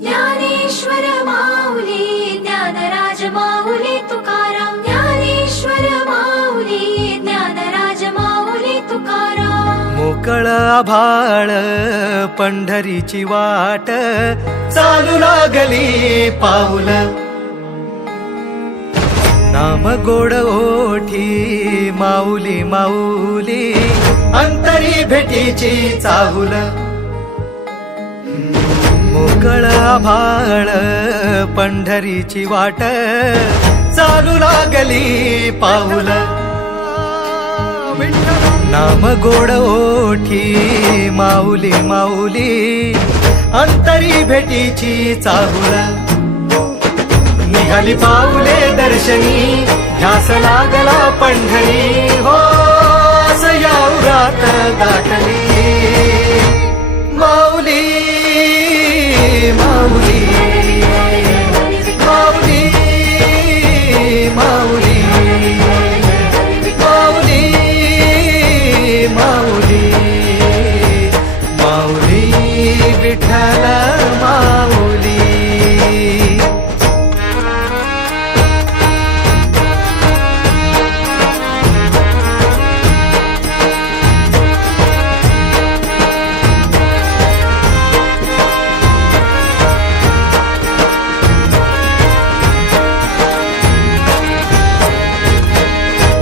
ज्ञानेश्वर माऊली ज्ञानराज माऊली तुकाराम, ज्ञानेश्वर माऊली ज्ञानराज माऊली तुकाराम। मोकळ आभाळ पंढरीची वाट, चालू लागली पाऊल, नाम गोड ओठी माऊली माऊली, अंतरी भेटीची चाहुल। मोकळ आभाळ पंढरीची वाट, चालू लागली पाऊल, नाम गोड ओठी माऊली माऊली, अंतरी भेटीची चाहुल। निघाली पाऊले दर्शनी, ध्यास लागला पंढरी, हो या उरात दाटली माऊली माऊली माऊली माऊली माऊली माऊली माऊली विठ्ठल माऊली।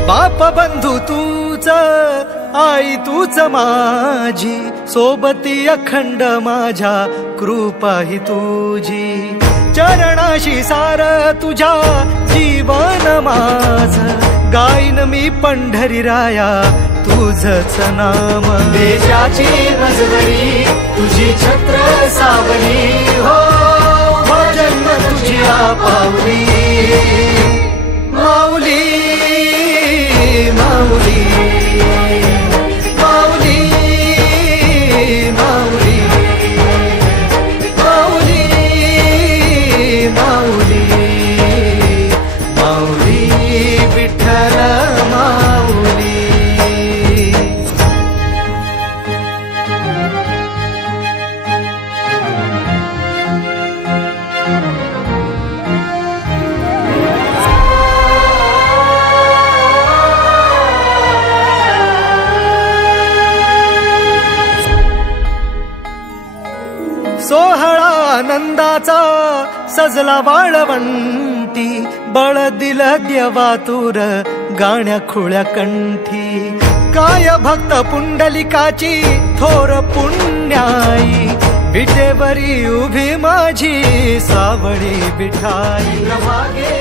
बाप बंधू तूच, आई तूच माझी, सोबती अखंड माझ्या कृपा ही तुझी। चरणाशी सार तुझ्या जीवन माझ, गाईन मी पंढरी राया तुझच नाम। देशाची मजबरी तुझी छत्र सावली, हो जन्म तुझ्या पावली माऊली माऊली माऊली माऊली माऊली माऊली माऊली विठ्ठल माऊली। सोहळा आनंदाचा सजला वाळवंटी, बळ दिलं देवातूर गाण्या खुळ्या कंठी। काय भक्त पुंडलिकाची थोर पुण्याई, विटेवरी उभी माझी सावळी विठाई। मागे